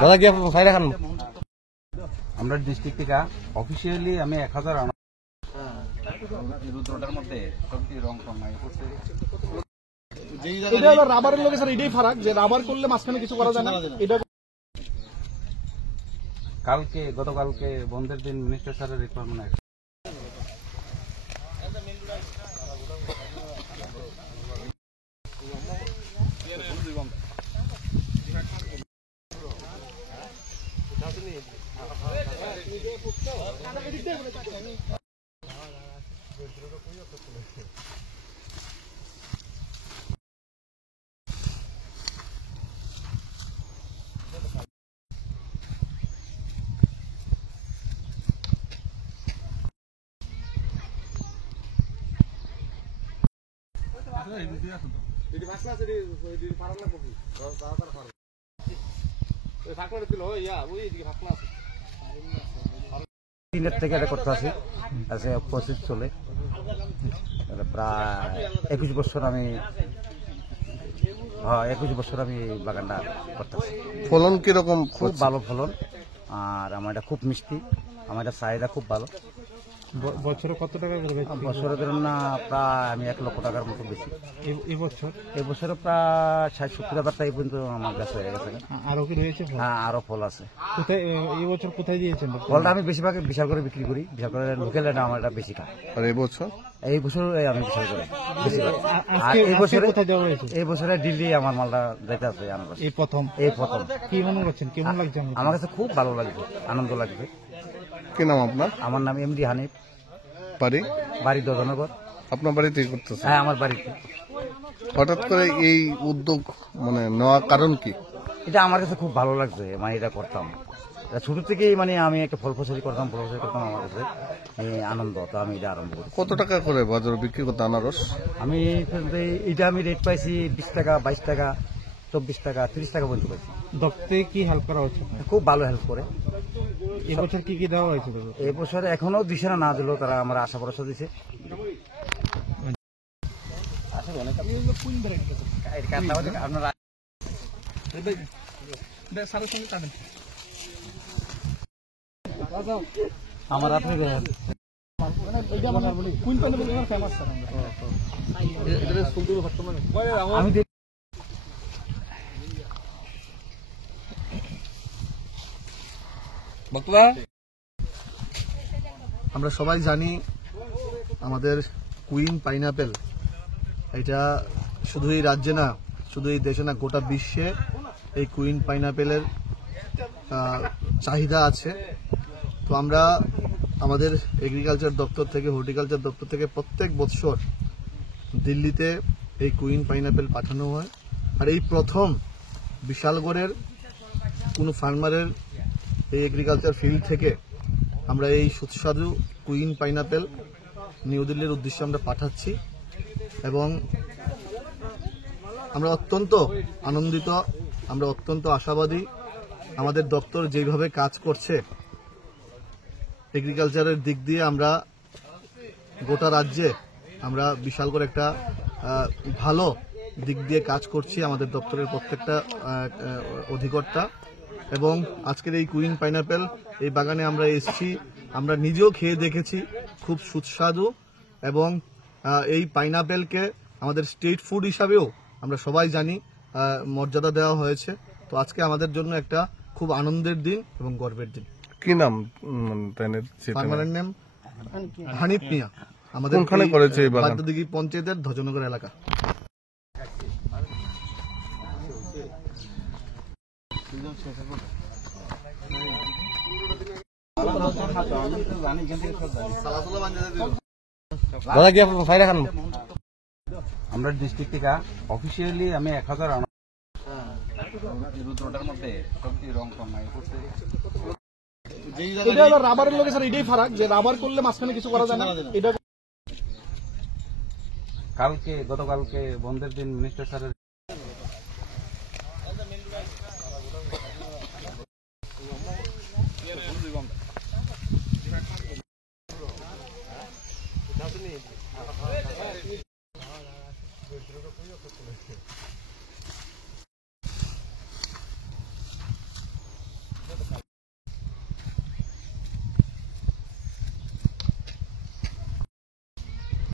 দাদা কি ফাইল রাখান আমরা ডিস্ট্রিক্ট থেকে অফিসিয়ালি আমি 1000 রুদ্রটার মধ্যে সবটি রং কম নাই রাবারের লোকে স্যার এটাই ফারাক যে রাবার করলে মাঝখানে কিছু করা যায় না। এটা গতকালকে বন্ধের দিন মিনিস্টার স্যারের রিকোয়ারমেন্ট দিনের থেকে এটা করতে আছি, প্রসেস চলে প্রায় 21 বছর আমি বাগানটা করতেছি। ফলন কিরকম? খুব ভালো ফলন, আর আমার এটা খুব মিষ্টি, আমার এটা চাহিদা খুব ভালো। বছরে কত টাকা করে? বছরে ধরুন না প্রায় আমি 1 লক্ষ টাকার মতো বেশি। এই বছরে প্রায় 60-70 হাজার টাকা পর্যন্ত আমার কাছে হয়ে গেছে। আরো কি রয়েছে? হ্যাঁ, আরো ফল আছে। কোথায় এই বছর কোথায় দিয়েছেন ফলটা? আমি বেশিরভাগ বিশাল করে বিক্রি করি, বিশাল করে লোকাল এটা আমার এটা বেশি খায়। আর এই বছর আমি বিশাল করে বেশিরভাগ। আর এই বছরে দিল্লি আমার মালটা যাইতে আছে। এই প্রথম কি মনে করছেন? কেমন লাগছে? আমার কাছে খুব ভালো লাগবে, আনন্দ লাগবে। কি নাম আপনার? আমার নাম এমডি হানিফ। বাড়ি দদনগর। আপনার বাড়িতে করতেছে? হ্যাঁ, আমার বাড়িতে। হঠাৎ করে এই উদ্যোগ নেওয়ার কারণ কি? এটা আমার কাছে খুব ভালো লাগছে, এটা করতাম ছোট থেকেই, আমি একটা ফল ফসলি করতাম, আমার কাছে আনন্দ, তো আমি এটা আরম্ভ করি। কত টাকা করে বাজারে বিক্রি করতে আনারস? আমি রেট পাইছি 20 টাকা, 22 টাকা, 24 টাকা, 30 টাকা পর্যন্ত পাইছি। দপ্তরে কি হেল্প করা হচ্ছে? খুব ভালো হেল্প করে। এবছর কি দেওয়া হয়েছে? এবছর এখনো দিছে না দিলেও তারা আমার আশা ভরসা দিছে। আমার আপনি আমরা সবাই জানি আমাদের কুইন পাইনাপেল এটা শুধু এই রাজ্যে না, শুধু এই দেশে না, গোটা বিশ্বে এই কুইন পাইনাপেলের চাহিদা আছে। তো আমরা আমাদের এগ্রিকালচার দপ্তর থেকে, হর্টিকালচার দপ্তর থেকে প্রত্যেক বছর দিল্লিতে এই কুইন পাইনাপেল পাঠানো হয়। আর এই প্রথম বিশালগড়ের কোনো ফার্মারের এই এগ্রিকালচার ফিল্ড থেকে আমরা এই সুস্বাদু কুইন পাইনাপেল নিউ দিল্লির উদ্দেশ্যে আমরা পাঠাচ্ছি, এবং আমরা অত্যন্ত আনন্দিত, আমরা অত্যন্ত আশাবাদী। আমাদের দপ্তর যেভাবে কাজ করছে এগ্রিকালচারের দিক দিয়ে, আমরা গোটা রাজ্যে আমরা বিশাল করে একটা ভালো দিক দিয়ে কাজ করছি, আমাদের দপ্তরের প্রত্যেকটা অধিকর্তা। এবং আজকের এই কুইন পাইনাপেল এই বাগানে আমরা এসেছি, আমরা নিজেও খেয়ে দেখেছি, খুব সুস্বাদু, এবং এই পাইনাপেলকে আমাদের স্টেট ফুড হিসাবেও আমরা সবাই জানি মর্যাদা দেওয়া হয়েছে। তো আজকে আমাদের জন্য একটা খুব আনন্দের দিন এবং গর্বের দিন। কি নাম? ফার্মারের নাম হানিফ মিয়া। আমাদের বাদ্যদিঘি পঞ্চায়েতের ধ্বজনগর এলাকা। দাদা কি ফাইল রাখান? আমরা ডিস্ট্রিক্ট থেকে অফিসিয়ালি আমি 1000 রুদ্রটার মধ্যে সবটি রং কম নাই। রাবারের লোকে স্যার এটাই ফারাক যে রাবার করলে মাঝখানে কিছু করা যায় না। এটা গতকালকে বন্ধের দিন মিনিস্টার স্যারের